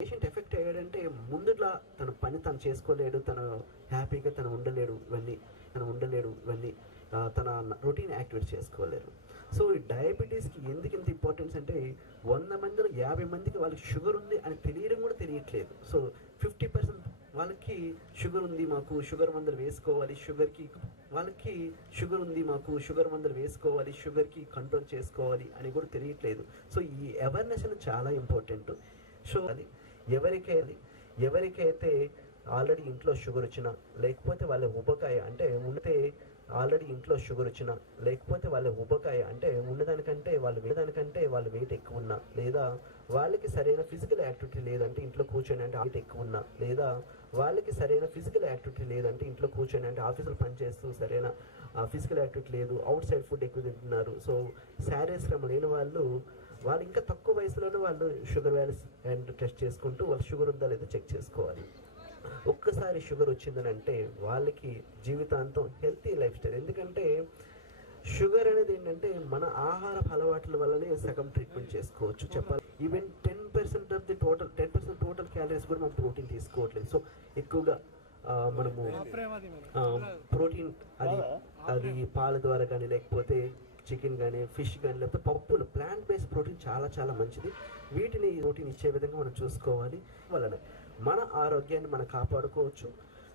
Patient effect అయ్యాడంటే ముందులా తన పని తను చేసుకోలేడు, తను హ్యాపీగా తను ఉండలేడు, తన రొటీన్ యాక్టివిటీ చేసుకోలేరు. సో ఈ డయాబెటీస్కి ఎందుకు ఇంత ఇంపార్టెన్స్ అంటే 100 మందిలో 50 మందికి వాళ్ళకి షుగర్ ఉంది అని తెలియడం కూడా తెలియట్లేదు. సో 50% వాళ్ళకి షుగర్ ఉంది, మాకు షుగర్ మందులు వేసుకోవాలి, షుగర్కి కంట్రోల్ చేసుకోవాలి అని కూడా తెలియట్లేదు. సో ఈ అవేర్నెస్ అనేది చాలా ఇంపార్టెంట్. సో అది ఎవరికైతే ఆల్రెడీ ఇంట్లో షుగర్ వచ్చినా లేకపోతే వాళ్ళ ఉబకాయ అంటే ఉన్నదానికంటే వాళ్ళు వెయిట్ ఎక్కువ ఉన్నా, లేదా వాళ్ళకి సరైన ఫిజికల్ యాక్టివిటీ లేదంటే ఇంట్లో కూర్చొని అంటే వెయిట్ ఎక్కువ ఉన్నా, లేదా వాళ్ళకి సరైన ఫిజికల్ యాక్టివిటీ లేదంటే ఇంట్లో కూర్చొని అంటే ఆఫీసులో పనిచేస్తూ సరైన ఫిజికల్ యాక్టివిటీ లేదు, అవుట్ సైడ్ ఫుడ్ ఎక్కువ తింటున్నారు. సో శారీరక శ్రమ లేని వాళ్ళు ఇంకా తక్కువ వయసులోనే వాళ్ళు షుగర్ వాల్యూస్ అండ్ టెస్ట్ చేసుకుంటూ వాళ్ళు షుగర్ ఉందా లేదా చెక్ చేసుకోవాలి. ఒక్కసారి షుగర్ వచ్చిందని అంటే వాళ్ళకి జీవితాంతం హెల్తీ లైఫ్ స్టైల్, ఎందుకంటే షుగర్ అనేది ఏంటంటే మన ఆహార అలవాట్ల వల్లనే సగం ట్రీట్మెంట్ చేసుకోవచ్చు చెప్పాలి. ఈవెన్ 10% టోటల్ క్యాలరీస్ కూడా మనం ప్రోటీన్ తీసుకోవట్లేదు. సో ఎక్కువగా మనము ప్రోటీన్ అది పాల ద్వారా కానీ లేకపోతే చికెన్ కానీ ఫిష్ కానీ లేకపోతే పప్పులు ప్లాంట్ బేస్డ్ ప్రోటీన్ చాలా మంచిది. వీటిని ప్రోటీన్ ఇచ్చే విధంగా మనం చూసుకోవాలి. వలన మన ఆరోగ్యాన్ని మనం కాపాడుకోవచ్చు.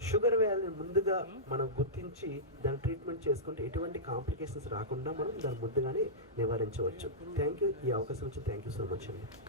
షుగర్ వ్యాధిని ముందుగా మనం గుర్తించి దాన్ని ట్రీట్మెంట్ చేసుకుంటే ఎటువంటి కాంప్లికేషన్స్ రాకుండా మనం దాన్ని ముందుగానే నివారించవచ్చు. Thank you. ఈ అవకాశం ఇచ్చి థ్యాంక్ యూ సో మచ్ అండి.